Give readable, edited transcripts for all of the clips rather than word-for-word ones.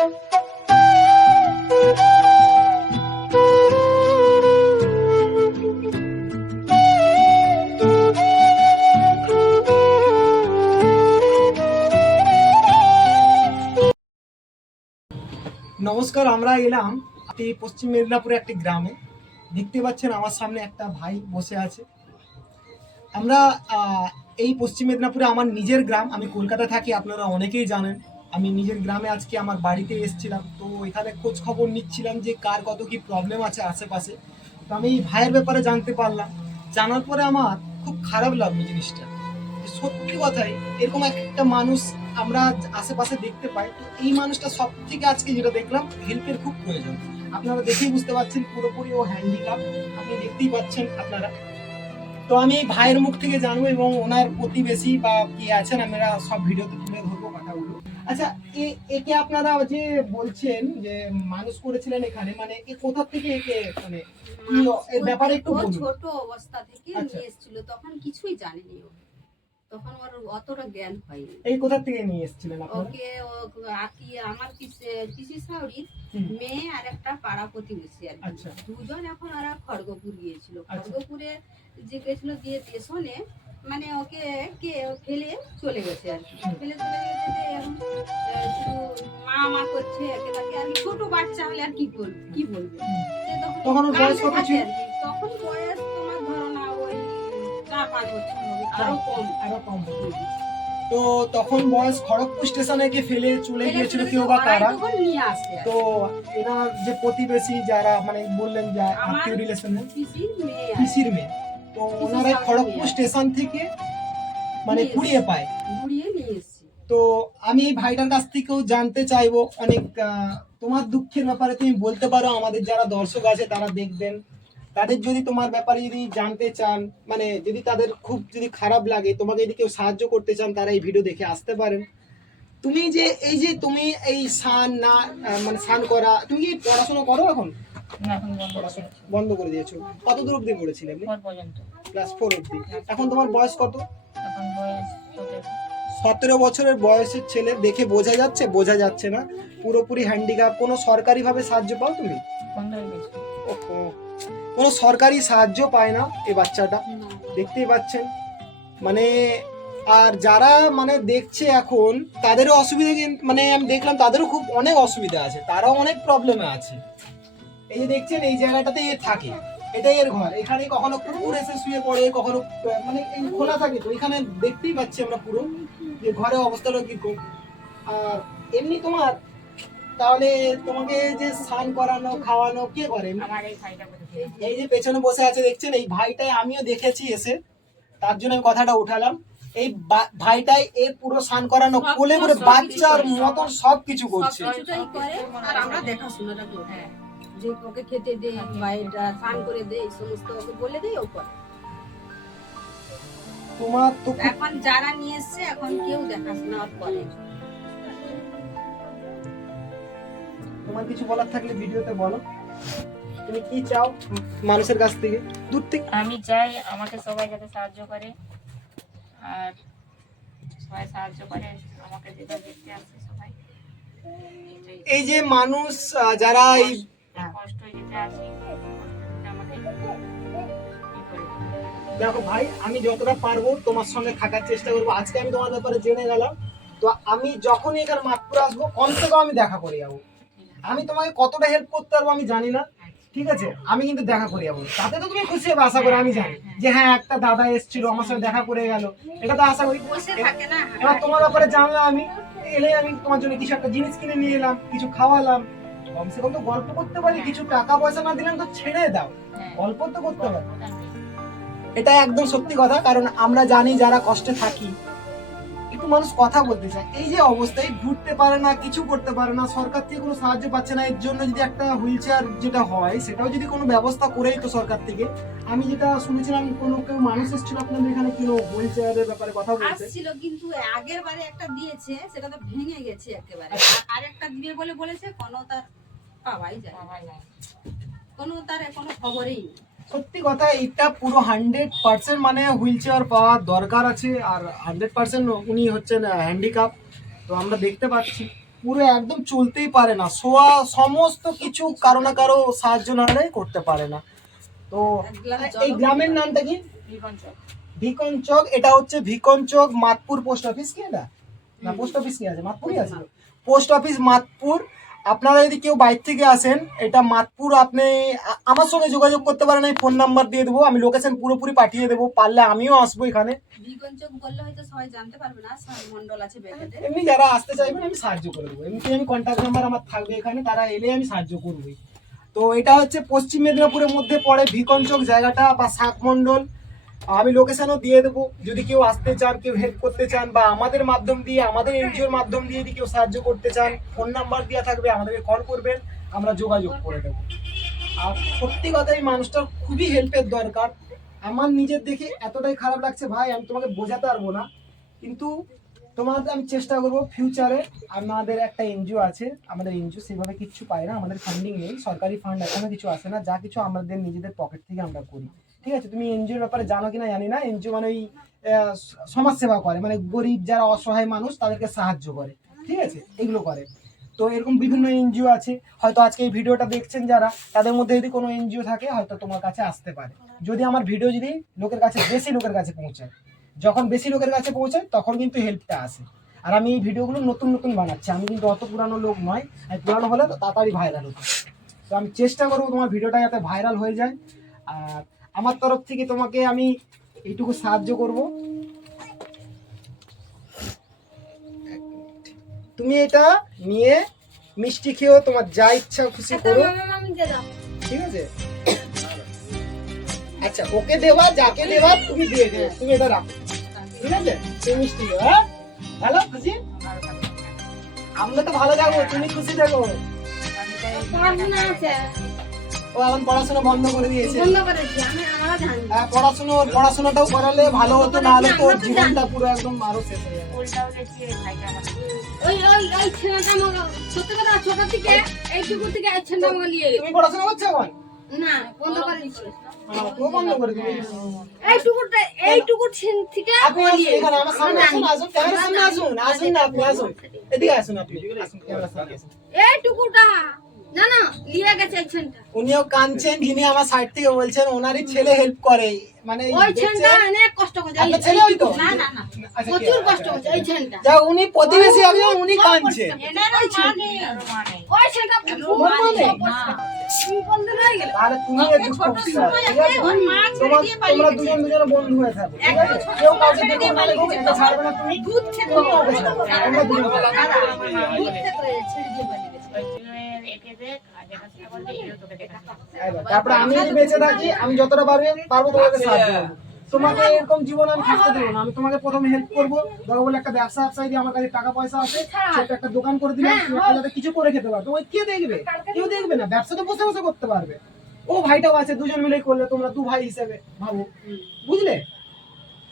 নমস্কার, আমরা এলাম পশ্চিম মেদিনীপুরে একটি গ্রামে। দেখতে পাচ্ছেন আমার সামনে একটা ভাই বসে আছে। আমরা এই পশ্চিম মেদিনীপুরে আমার নিজের গ্রাম, আমি কলকাতা থাকি, আপনারা অনেকেই জানেন। আমি নিজের গ্রামে আজকে আমার বাড়িতে এসেছিলাম, তো এখানে খোঁজ খবর নিচ্ছিলাম যে কার কত কি প্রবলেম আছে আশেপাশে। তো আমি এই ভাইয়ের ব্যাপারে জানতে পারলাম। জানার পরে আমার খুব খারাপ লাগলো জিনিসটা। সত্যি কথাই এরকম একটা মানুষ আমরা আশেপাশে দেখতে পাই। তো এই মানুষটা সব থেকে আজকে যেটা দেখলাম, হেল্পের খুব প্রয়োজন। আপনারা দেখেই বুঝতে পারছেন পুরোপুরি ও হ্যান্ডিক্যাপ, আপনি দেখতেই পাচ্ছেন আপনারা। তো আমি এই ভাইয়ের মুখ থেকে জানবো এবং ওনার প্রতিবেশী বা কি আছেন আমরা সব ভিডিওতে তুলে ধরবো কথাগুলো। আচ্ছা, একে আপনারা যে বলছেন যে মানুষ করেছিলেন এখানে, মানে এ কোথা থেকে একে মানে এর ব্যাপারে একটু বলুন। ছোট অবস্থা থেকে নিয়ে এসেছিল, তখন কিছুই জানেনি ও, তখন ওর অতটা জ্ঞান হয়নি। এই কোথা থেকে নিয়ে এসেছিলেন আপনারা? ওকে আমার পিসি শাশুড়ির মেয়ে আর একটা পাড়া প্রতিবেশী আর কি, দুজন এখন ওরা খড়গপুর গিয়েছিল। খড়গপুরে যে গেছিল দিয়ে স্টেশনে মানে ওকে কে ফেলে চলে গেছে আর কি, ফেলে চলে গেছে যে এখন শুধু মা করছে একে তাকে। আর ছোট বাচ্চা হলে আর কি বলবে। তখন বয়স কত ছিল? তখন বয়স তোমার ধরো না ওই 4-5 বছর হবে, আরো কম হবে। তো তখন বয়স খড়গপুর স্টেশনে কে ফেলে চলে গিয়েছিল কেউ বা কারা? তো এরা যে প্রতিবেশী যারা মানে বললেন যে আত্মীয় রিলেশনের পিসির মেয়ে, তো ওনারা খড়গপুর স্টেশন থেকে মানে কুড়িয়ে পায়। তো আমি এই ভাইটার কাছ থেকেও জানতে চাইবো অনেক, তোমার দুঃখের ব্যাপারে তুমি বলতে পারো, আমাদের যারা দর্শক আছে তারা দেখবেন, তাদের যদি তোমার ব্যাপারে যদি জানতে চান, মানে যদি তাদের খুব যদি খারাপ লাগে, তোমাকে যদি কেউ সাহায্য করতে চান, তারা এই ভিডিও দেখে আসতে পারেন। তুমি যে এই যে তুমি এই স্নান না মানে স্নান করা, তুমি কি পড়াশোনা করো এখন? বন্ধ করে দিয়েছো। কত দূর অবধি পড়েছিলে? ক্লাস 4 অবধি। এখন তোমার বয়স কত? এখন বয়স 17 বছরের বয়সের ছেলে, দেখে বোঝা যাচ্ছে? বোঝা যাচ্ছে না, পুরোপুরি হ্যান্ডিক্যাপ। কোনো সরকারি ভাবে সাহায্য পাও তুমি? কোনো সরকারি সাহায্য পায় না এই বাচ্চাটা, দেখতেই পাচ্ছেন। মানে আর যারা মানে দেখছে এখন তাদেরও অসুবিধা, মানে আমি দেখলাম তাদেরও খুব অনেক অসুবিধা আছে, তারাও অনেক প্রবলেমে আছে। এই যে দেখছেন এই জায়গাটাতে এ থাকে, এটাই এর ঘর। এখানে কখনো কুকুর এসে শুয়ে পড়ে, কখনো মানে খোলা থাকে। তো এখানে দেখতেই পাচ্ছি আমরা পুরো যে ঘরের অবস্থাটা কিরকম। আর এমনি তোমার তাহলে তোমাকে যে স্নান করানো খাওয়ানো কে করে? এই যে পেছনে বসে আছে দেখছেন, এই ভাইটাই আমিও দেখেছি এসে, তার জন্য আমি কথাটা উঠালাম। এই ভাইটাই এ পুরো স্নান করানো, কোলে করে বাচ্চার মতন সবকিছু করছে। আর আমরা দেখাশোনাটা করি, যে ওকে খেতে দেই, বাইরে স্নান করে দেই, সমস্ত ওকে বলে দেই, ও করে। তোমার তো এখন যারা নিয়ে এসছে এখন কেউ দেখাশোনা করে। তোমার কিছু বলার থাকলে ভিডিওতে বলো। তুমি কি চাও মানুষের কাছ থেকে? দূর থেকে আমি চাই আমাকে সবাই যাতে সাহায্য করে, আর সবাই সাহায্য করে আমাকে যেটা দেখতে আসছে সবাই। এই যে মানুষ যারা এই কষ্ট যেতে আসে আমাকে দেখো ভাই, আমি যতটা পারবো তোমার সঙ্গে থাকার চেষ্টা করবো। আজকে আমি তোমার ব্যাপারে জেনে গেলাম, তো আমি যখনই এখানে মাত্র আসবো কমসে কম আমি দেখা করে যাবো। আমি তোমাকে কতটা হেল্প করতে পারবো আমি জানি না, ঠিক আছে? আমি কিন্তু দেখা করে যাবো, তাতে তো তুমি খুশি হবে আশা করি। আমি জানি যে হ্যাঁ একটা দাদা এসেছিল আমার সঙ্গে দেখা করে গেল, এটা তো আশা করি। এবার তোমার ব্যাপারে জানলাম, আমি এলে আমি তোমার জন্য কিছু একটা জিনিস কিনে নিয়ে এলাম, কিছু খাওয়ালাম, কমসে কম তো গল্প করতে পারি। কিছু টাকা পয়সা না দিলাম তো ছেড়ে দাও, গল্প তো করতে পারি। এটা একদম সত্যি কথা, কারণ আমরা জানি যারা কষ্টে থাকি, একটু মানুষ কথা বলতে চায়। এই যে অবস্থায় ঘুরতে পারে না, কিছু করতে পারে না, সরকার থেকে কোনো সাহায্য পাচ্ছে না, এর জন্য যদি একটা হুইল চেয়ার যেটা হয় সেটাও যদি কোনো ব্যবস্থা করেই তো সরকার থেকে। আমি যেটা শুনেছিলাম কোনো কেউ মানুষ এসেছিল আপনাদের এখানে কি হুইল চেয়ারের ব্যাপারে কথা বলতে ছিল, কিন্তু আগের বারে একটা দিয়েছে, সেটা তো ভেঙে গেছে একেবারে। আর একটা দিবে বলে বলেছে, কোনো তার পাওয়াই যায় না, কোনো তার কোনো খবরই নেই। সত্যি কথা, এটা পুরো 100% মানে হুইল চেয়ার পাওয়ার দরকার আছে। আর 100% উনি হচ্ছেন হ্যান্ডিক্যাপ, তো আমরা দেখতে পাচ্ছি। পুরো একদম চলতেই পারে না, শোয়া সমস্ত কিছু কারো না কারো সাহায্য না হলে করতে পারে না। তো এই গ্রামের নামটা কি? ভিকনচক। এটা হচ্ছে ভিকনচক মাতপুর পোস্ট অফিস কি এটা? না পোস্ট অফিস কি আছে? মাতপুরই আছে। Post office Matpur. আপনারা যদি কেউ বাইরে থেকে আসেন, এটা মাতপুর, আপনি আমার সঙ্গে যোগাযোগ করতে পারেন। আমি ফোন নাম্বার দিয়ে দেবো, আমি লোকেশন পুরোপুরি পাঠিয়ে দেবো, পারলে আমিও আসবো এখানে। ভিকনচক বললে হয়তো সবাই জানতে পারবে না, মন্ডল আছে ব্যাকেটে। এমনি যারা আসতে চাইবেন আমি সাহায্য করে দেবো, এমনি আমি কন্ট্যাক্ট নাম্বার আমার থাকবে এখানে, তারা এলে আমি সাহায্য করবোই। তো এটা হচ্ছে পশ্চিম মেদিনীপুরের মধ্যে পড়ে ভিকনচক জায়গাটা বা শাকমন্ডল। আমি লোকেশনও দিয়ে দেবো, যদি কেউ আসতে চান, কেউ হেল্প করতে চান, বা আমাদের মাধ্যম দিয়ে, আমাদের এনজিওর মাধ্যম দিয়ে যদি কেউ সাহায্য করতে চান, ফোন নাম্বার দেওয়া থাকবে, আমাদেরকে কল করবেন, আমরা যোগাযোগ করে দেবো। আর সত্যি কথা এই মানুষটার খুবই হেল্পের দরকার। আমার নিজের দেখে এতটাই খারাপ লাগছে ভাই, আমি তোমাকে বোঝাতে পারবো না। কিন্তু তোমাদের আমি চেষ্টা করবো ফিউচারে। আমাদের একটা এনজিও আছে, আমাদের এনজিও সেভাবে কিছু পায় না, আমাদের ফান্ডিং নেই, সরকারি ফান্ড এখনো কিছু আসে না, যা কিছু আমাদের নিজেদের পকেট থেকে আমরা করি। ঠিক আছে, তুমি এনজিওর ব্যাপারে জানো কিনা জানি না। এনজিও মানে ওই সমাজ সেবা করে, মানে গরিব যারা অসহায় মানুষ তাদেরকে সাহায্য করে, ঠিক আছে, এগুলো করে। তো এরকম বিভিন্ন এনজিও আছে, হয়তো আজকে এই ভিডিওটা দেখছেন যারা, তাদের মধ্যে যদি কোনো এনজিও থাকে হয়তো তোমার কাছে আসতে পারে, যদি আমার ভিডিও যদি লোকের কাছে, বেশি লোকের কাছে পৌঁছায়। যখন বেশি লোকের কাছে পৌঁছায় তখন কিন্তু হেল্পটা আসে। আর আমি এই ভিডিওগুলো নতুন নতুন বানাচ্ছি, আমি কিন্তু অত পুরানো লোক নয়, আমি পুরানো হলে তো তাড়াতাড়ি ভাইরাল হতো। তো আমি চেষ্টা করবো তোমার ভিডিওটা যাতে ভাইরাল হয়ে যায়। আর আমার তরফ থেকে তোমাকে আমি এইটুকু সাহায্য করব, তুমি এটা নিয়ে মিষ্টি খেয়েও, তোমার যা ইচ্ছা খুশি করো, ঠিক আছে? আচ্ছা, ওকে দেওয়া, যাকে দেওয়া তুমি দিয়ে দেবে, তুমি এটা রাখো, ঠিক আছে? তুমি মিষ্টি দেবো, হ্যাঁ? ভালো খুশি? আমরা তো ভালো থাকবো, তুমি খুশি থাকো। ও এখন পড়াশোনা বন্ধ করে দিয়েছে। পড়াশোনাটাও করালে ভালো হতো, না হলে তোর জীবনটা পুরো একদম আরো শেষ হয়ে যাবে। তুমি পড়াশোনা করছো এখন? না, বন্ধ করে দিচ্ছি। তো বন্ধ করে দিবি। এইটুকু থেকে আপনি আসুন এখানে আমার সামনে আসুন, আসুন ক্যামেরার সামনে আসুন, আসুন না আপনি আসুন, এদিকে আসুন, আপনি আসুন ক্যামেরার সামনে আসুন। এইটুকুটা না না লিয়ে গেছে এই ছেনটা। উনিও কাঁদছেন, যিনি আমার সাইড থেকে বলছেন ওনারই ছেলে হেল্প করে, মানে ওই ছেনটা অনেক কষ্ট করছে। আপনার ছেলে ওই তো? না না না, আচ্ছা, প্রচুর কষ্ট করছে এই ছেনটা। যা উনি প্রতিবেশী একজন, উনি কাঁদছেন। ওই ছেনটা ওর মানে? তুমি বন্ধ হয়ে গেল। তাহলে তুমি একটু খুব ঠিক আছে? তোমরা দুজন দুজনে বন্ধু হয়ে থাকো, ঠিক আছে? কেউ কাউকে দেখো না, দেখো এটা ছাড়বে না, তুমি দুধ খেতে তুমি ওকে ছাড়বে না, তোমরা দুজন দুধ খেতে ছেড়ে দিয়ে পালিয়ে গেছে। তারপরে আমি যদি বেঁচে থাকি, আমি যতটা পারবো তোমাকে সাহায্য করবো। তোমাকে এরকম জীবন আমি থাকতে দেবো না, আমি তোমাকে প্রথমে হেল্প করবো। ধরো বলে একটা ব্যবসা দিয়ে আমার কাছে টাকা পয়সা আছে, সেটা একটা দোকান করে দিলাম, তুমি একটা যাতে কিছু করে খেতে পারো। তোমাকে কে দেখবে? কেউ দেখবে না, ব্যবসা তো বসে বসে করতে পারবে। ও ভাইটাও আছে, দুজন মিলে করলে তোমরা দু ভাই হিসেবে ভাবো, বুঝলে?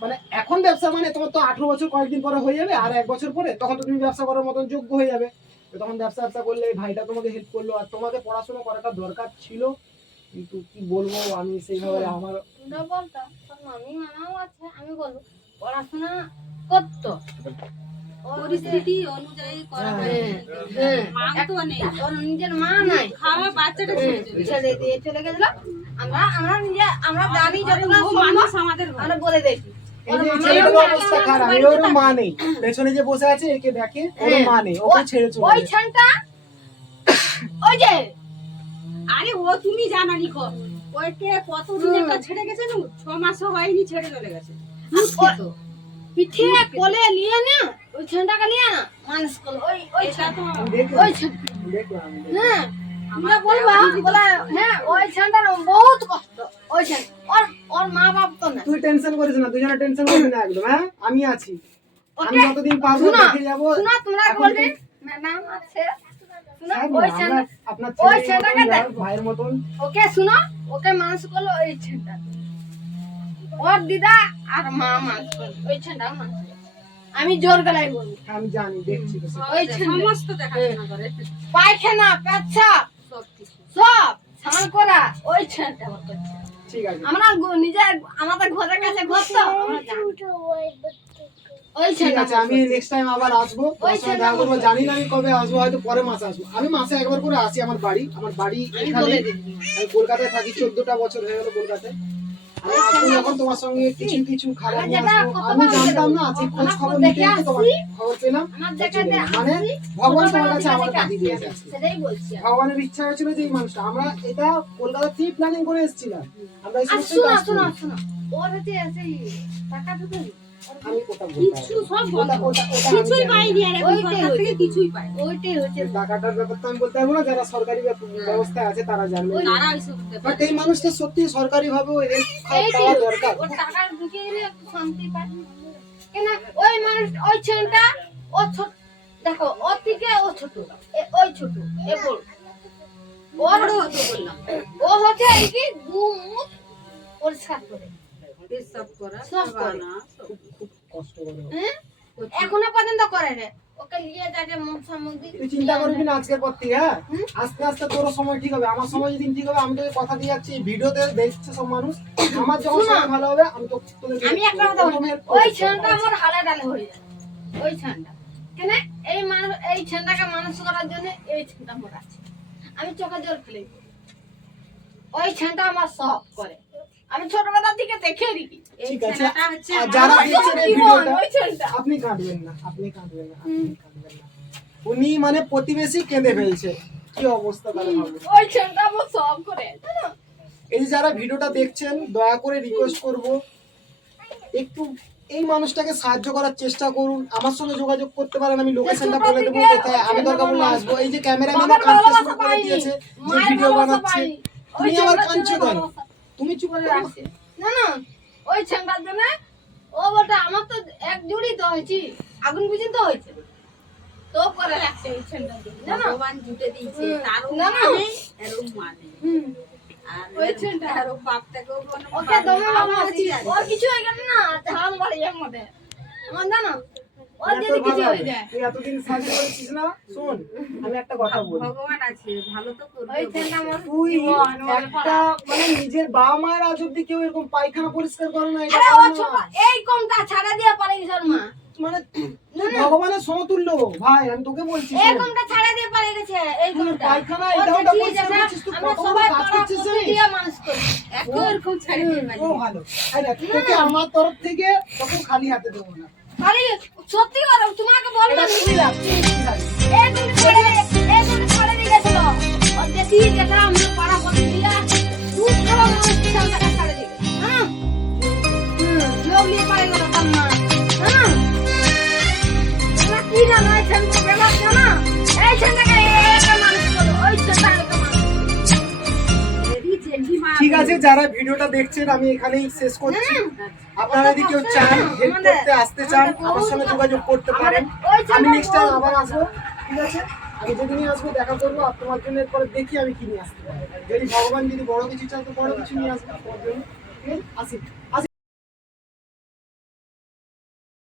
মানে এখন ব্যবসা মানে তোমার তো 18 বছর কয়েকদিন পরে হয়ে যাবে, আর 1 বছর পরে তখন তো তুমি ব্যবসা করার মতন যোগ্য হয়ে যাবে। তো তখন ব্যবসা করলে এই ভাইটা তোমাকে হেল্প করলো, আর তোমাকে পড়াশোনা করাটা দরকার ছিল, কিন্তু কি বলবো আমি সেইভাবে আমার তোমরা বলতো আমি মানাও আছে, আমি বলবো পড়াশোনা করতো, পরিস্থিতি অনুযায়ী করা হয়। হ্যাঁ, মা তো নেই, ওর নিজের মা নাই, খাওয়া বাচ্চাটা ছেড়ে চলে গেছে। ছেড়ে দিয়ে চলে গেছিল। আমরা জানি যতটা ও সম্ভব মানুষ আমাদের ঘরে। আমরা বলে দেখি। এই যে ছেলেগুলোর অবস্থা খারাপ, এরও মা নেই, পেছনে যে বসে আছে একে দেখে, ওর মা নেই, ওকে ছেড়ে চলে ওই গেছে। ছানটা ওই যে আরে ও তুমি জানা নিকো, ওইকে কতদিন একটা ছেড়ে গেছে না, 6 মাসও হয়নি ছেড়ে চলে গেছে। তো পিঠে কোলে নিয়ে না, ওই ছানটাকে নিয়ে না মানুষ করলো। ওই এটা তো আমি দেখলাম, ওই ছান দেখলাম। হ্যাঁ আমরা বলবা বলে হ্যাঁ ওই ছানটার বহুত কষ্ট। ওই ছান ওর মা বাপ তো না। তুই টেনশন করিস না, দুজনে টেনশন করবি না একদম, হ্যাঁ আমি আছি, আমি যতদিন পারবো শোনো, দেখে যাবো। শোনো তোমরা এখন বলবে ম্যাডাম আছে, শোনো ওই ছান আপনার ওই ছেলে ছেলেটাকে দেখ। ভাইয়ের মতন। ওকে শুনো, ওকে মানুষ করলো ওই ছানটা, ওর দিদা আর মা মানুষ করলো ওই ছানটা মানুষ করলো। আমি জোর গলায় বলি, আমি জানি, দেখছি তো সব। ওই ছানটা সমস্ত দেখাশোনা করে পায়খানা পেচ্ছাপ সব কিছু। সব স্নান করা ওই ছানটা করছে। ঠিক আছে, আমরা নিজে আমাদের ঘরের কাছে ঘর তো আমরা জানি। ওই ঠিক ছেলেটা আছে, আমি নেক্সট টাইম আবার আসবো, তোমার সঙ্গে দেখা করবো। জানি না আমি কবে আসবো, হয়তো পরের মাসে আসবো। আমি মাসে একবার করে আসি, আমার বাড়ি এখানে। আমি কলকাতায় থাকি, 14টা বছর হয়ে গেল কলকাতায়। আমি আসবো যখন তোমার সঙ্গে কিছু খাবার নিয়ে আসবো। আমি জানতাম না, আজকে খোঁজ খবর নিতে গিয়ে তোমার খবর পেলাম। আমার জায়গাতে মানে ভগবান তোমার কাছে আমার পাঠিয়ে দিয়েছে। সেটাই বলছি আমি। ভগবানের ইচ্ছা হয়েছিল যে এই মানুষটা, আমরা এটা কলকাতা থেকে প্ল্যানিং করে এসেছিলাম। আমরা এই আর সমস্ত শোনো কাজ শোনো করি। শোনো, ওর হচ্ছে সেই টাকা ঢুকে আমি কোথা বলতে কিছু সব বন্ধ। কিছুই পাইনি আর এখন সরকার থেকে কিছুই পাইনি। ওইটাই হচ্ছে টাকাটার ব্যাপারটা আমি বলতে পারবো না, যারা সরকারি ব্যবস্থায় আছে তারা জানবে। তারা ওইসব ব্যাপারে বাট এই মানুষটা সত্যি সরকারি ভাবে হেল্প এইটাই পাওয়া হচ্ছে। দরকার। ওর টাকা ঢুকে গেলে একটু শান্তি পায়। কেন ওই মানুষ ওই ছেলেটা ও ছোট, দেখো ওর থেকে ও ছোট, ওই ছোট এ বল ওর বড় হতে বললাম। ও হচ্ছে এই কি দু মুখ পরিষ্কার করে পেশাব করা, সব করে। খাওয়ানো, সব। খুব কষ্ট করে। হ্যাঁ এখনো পর্যন্ত করে রে, ওকে নিয়ে যাকে মশা মুদি তুই চিন্তা করবি না আজকের পর থেকে, হ্যাঁ? আস্তে আস্তে তোর সময় ঠিক হবে, আমার সময় যেদিন ঠিক হবে, আমি তোকে কথা দিয়ে যাচ্ছি, ভিডিওতে দেখছে সব মানুষ, আমার যখন সময় ভালো হবে আমি তো তোদের আমি একটা কথা বলি, ওই ছেলেটা আমার হালে ডালে হয়ে যায়। ওই ছেলেটা কেন এই মানুষ, এই ছেলেটাকে মানুষ করার জন্য এই ছেলেটা আমার আছে। আমি চোখে জল ফেলে দিই। ওই ছেলেটা আমার সব করে, আমি ছোটবেলা থেকে দেখে দিই। এই ঠিক আছে। ছেলেটা হচ্ছে আর আমার যারা বাড়ির দেখছেন এই জীবন, ভিডিওটা, ওই ছেলেটা আপনি কাঁদবেন না, আপনি কাঁদবেন না, আপনি কাঁদবেন না। উনি মানে প্রতিবেশী কেঁদে ফেলছে, কি অবস্থা তাহলে ভাবুন। ওই ছেলেটা আমার সব করে, জানো? এই যে যারা ভিডিওটা দেখছেন, দয়া করে রিকোয়েস্ট করব, একটু এই মানুষটাকে সাহায্য করার চেষ্টা করুন। আমার সঙ্গে যোগাযোগ করতে পারেন, আমি লোকেশনটা বলে দেবো কোথায়, আমি দরকার পড়লে আসবো। এই যে ক্যামেরাম্যানও বাবার কাঁদতে ভালোবাসা শুরু করে পাইনি, দিয়েছে, যে মায়ের ভিডিও ভালোবাসা বানাচ্ছে। পাইনি। তুমি ওই আবার ছেলেটার কাঁদছো জন্য কেন? ভালোবাসা। তুমি চুপ করে রাখছে। না না, ওই ছেলেটার জন্য ও বলতে আমার তো এক জুড়ি তো হয়েছি, আগুন পর্যন্ত হয়েছে তো করে রাখছে ওই ছেলেটার জন্য, জানো? ভগবান জুটে দিয়েছে, তারও না, না। মানে, এরও মানে। হুম। আর ওই ছেলেটা। আরও বাপটাকেও কোনো ওকে দমে বাবা ভালোবাসি, আছে। ওর কিছু হয়ে গেল না ধান বাড়ি এর মধ্যে, আমার জানো ওর এত যদি কিছু ভালো হয়ে হবে। যায়। তুই এতদিন সাহায্য করেছিস না, শোন আমি একটা কথা বলি, ভগবান আছে, ভালো তো করবে। ওই ছেলেটা আমার তুই জীবন, আমার একটা পাড়া। মানে নিজের বাবা মায়ের আজ অব্দি কেউ এরকম পায়খানা পরিষ্কার করে না, এটা আরে ও করে ছোট, না। এই কোনটা ছাড়া দিয়ে পারে গেছে মা, মানে তুই ভগবানের সমতুল্য ভাই, আমি তোকে বলছি এই শোন। কোনটা ছাড়া দিয়ে পারে গেছে, এই তুই কোনটা পায়খানা ওর এটা ওটা দেখি পরিষ্কার যেটা করছিস, তুই আমরা কত বড় সবাই কাজ পাড়া করছিস প্রতি জানিস? দিয়ে মানুষ করি। একটু এরকম ছেড়ে দিয়ে পারি। ও ভালো। এই দেখ, তোকে আমার তরফ থেকে তোকে খালি হাতে দেবো না। আরে সত্যি কথা তোমাকে বলবো এটা না, তুই রাখ, তুই রাখ। এই কোনটা ছাড়া দিয়ে গেছিল, ওর দেখি যেটা আমরা পাড়া প্রতি দিয়ে দুধ খাওয়া মানুষ ছেলেটাকে ছাড়া দিয়ে গেছে, হ্যাঁ লোক নিয়ে পারে গেল তার মা, হ্যাঁ তোমরা কি জানো এই ছেলেটা ব্যাপার জানো? এই ছেলেটাকে একটা মানুষ করো, ওই ছেলেটা একটা মানুষ করো। এরই জেঠি মা। ঠিক আছে, যারা ভিডিওটা দেখছেন আমি এখানেই শেষ করছি। আপনারা যদি কেউ চান হেল্প করতে আসতে চান, আমার সঙ্গে যোগাযোগ করতে পারেন। আমি নেক্সট টাইম আবার আসবো, ঠিক আছে? আমি যেদিনই আসবো দেখা করবো, আর তোমার জন্য এরপরে দেখি আমি কি নিয়ে আসতে পারি। যদি ভগবান যদি বড় কিছু চান তো বড় কিছু নিয়ে আসবো তোমার জন্য। ঠিক আছে? আসি আসি।